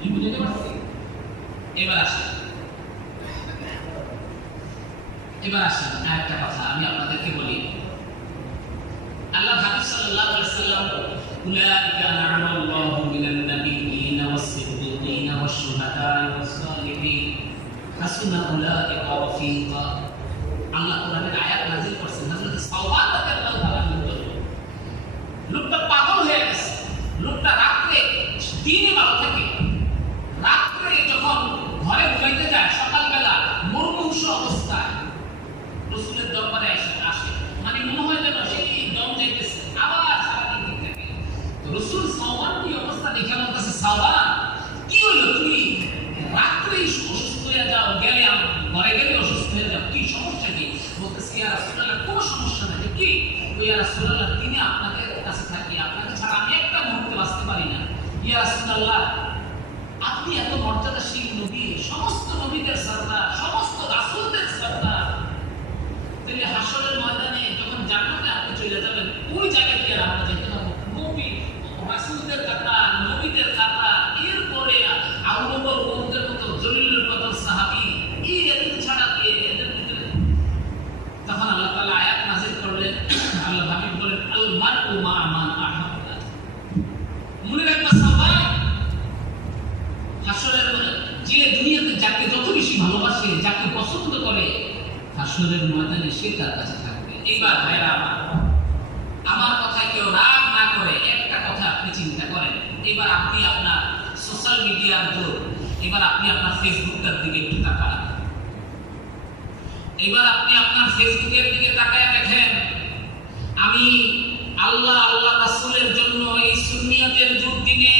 বুঝতে পারছি? এবার আসেন আরেকটা কথা আমি আপনাদেরকে বলি। আল্লাহ হাবিব সাল্লাল্লাহু আলাইহি ওয়াসাল্লাম উলাইকা আ'নামাল্লাহু মিনান নাবিয়্যিনা ওয়াস-সিদ্দীকিনা ওয়াশ-শুহাদা'i ওয়াস-সালিহিন হাসুনা উলাইকা রাফীকা। আল্লাহ কোরআনের আয়াত নাযিল করেছেন। হযরত সাওবান রাদিয়াল্লাহু তাআলা লোকটা পাগল হয়ে গেছে। লোকটা রাতে দিনে ভালো থাকে, রাত্রে যখন ঘরে ঘুমাইতে যায় সকালবেলা মুমূর্ষু অবস্থায় রাসূলের দরবারে আসে, মানে মনে হয় যেন সেই দম যাইতেছে, আবার সারাদিন ঠিক থাকে। তো রাসূল সাওবানকে অবস্থা দেখে বলতেছে, সাওবান কি হলো, তুমি রাত্রেই অসুস্থ হয়ে যাও, গেলে ঘরে গেলে অসুস্থ হয়ে যাও, কি সমস্যা কি? বলতেছে, ইয়া রাসূলুল্লাহ কোনো সমস্যা নাই। কি? ইয়া রাসূলুল্লাহ দিনে আপনাদের কাছে থাকি, আপনাকে ছাড়া আমি একটা মুহূর্ত বাঁচতে পারি না। ইয়া রাসূলুল্লাহ আপনি এত মর্যাদাশীল নবী, সমস্ত নবীদের সরদার, সমস্ত রাসূলদের সরদার, তাহলে হাসরের ময়দানে যখন জান্নাতে আপনি চলে যাবেন, ওই জায়গায় কি আর আমরা যেতে পারবো? নবী রাসূলদের কথা, নবীদের কথা, এরপরে আবু বকর ওমরের মতো জলিলুল কদর সাহাবী, এদের ছাড়া কি এদের ভিতরে? তখন আল্লাহ তাআলা আয়াত নাযিল করলেন। আল্লাহ হাবিব বলেন, আল মারউ মা মান আহাব্বা। মনে রাখবা সাহাবা, হাসরের যে দুনিয়াতে যাকে যত বেশি ভালোবাসে, যাকে পছন্দ করে, হাসরের ময়দানে সে তার কাছে থাকবে। এইবার ভাইরা আমার কথায় কেউ রাগ না করে একটা কথা আপনি চিন্তা করেন। এবার আপনি আপনার সোশ্যাল মিডিয়ার যুগ, এবার আপনি আপনার ফেসবুকটার দিকে একটু তাকান। এবার আপনি আপনার ফেসবুকের দিকে তাকায় দেখেন, আমি আল্লাহ রাসূলের জন্য এই সুন্নিয়তের দুর্দিনে